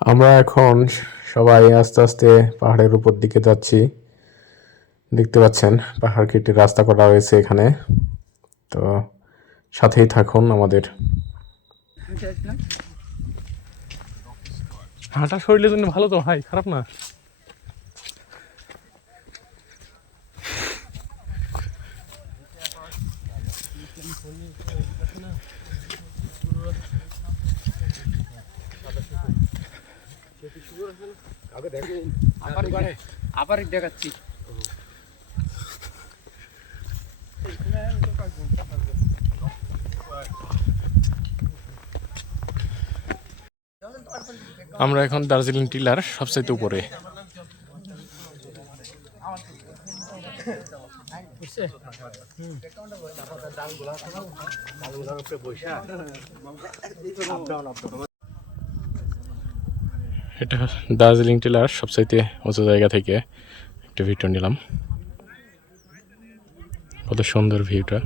আমরা এখন সবাই আস্তে আস্তে পাহাড়ের উপর দিকে যাচ্ছি। দেখতে পাচ্ছেন পাহাড় কেটে রাস্তা করা হয়েছে এখানে। তো সাথেই থাকুন আমাদের। হাঁটা শরীরের জন্য ভালো তো ভাই, খারাপ না। আবার দেখাচ্ছি। আমরা এখন দার্জিলিং টিলার সবচাইতে উপরে। এটা দার্জিলিং টিলার সবচাইতে উঁচু জায়গা থেকে একটা ভিডিও নিলাম। কত সুন্দর ভিউটা।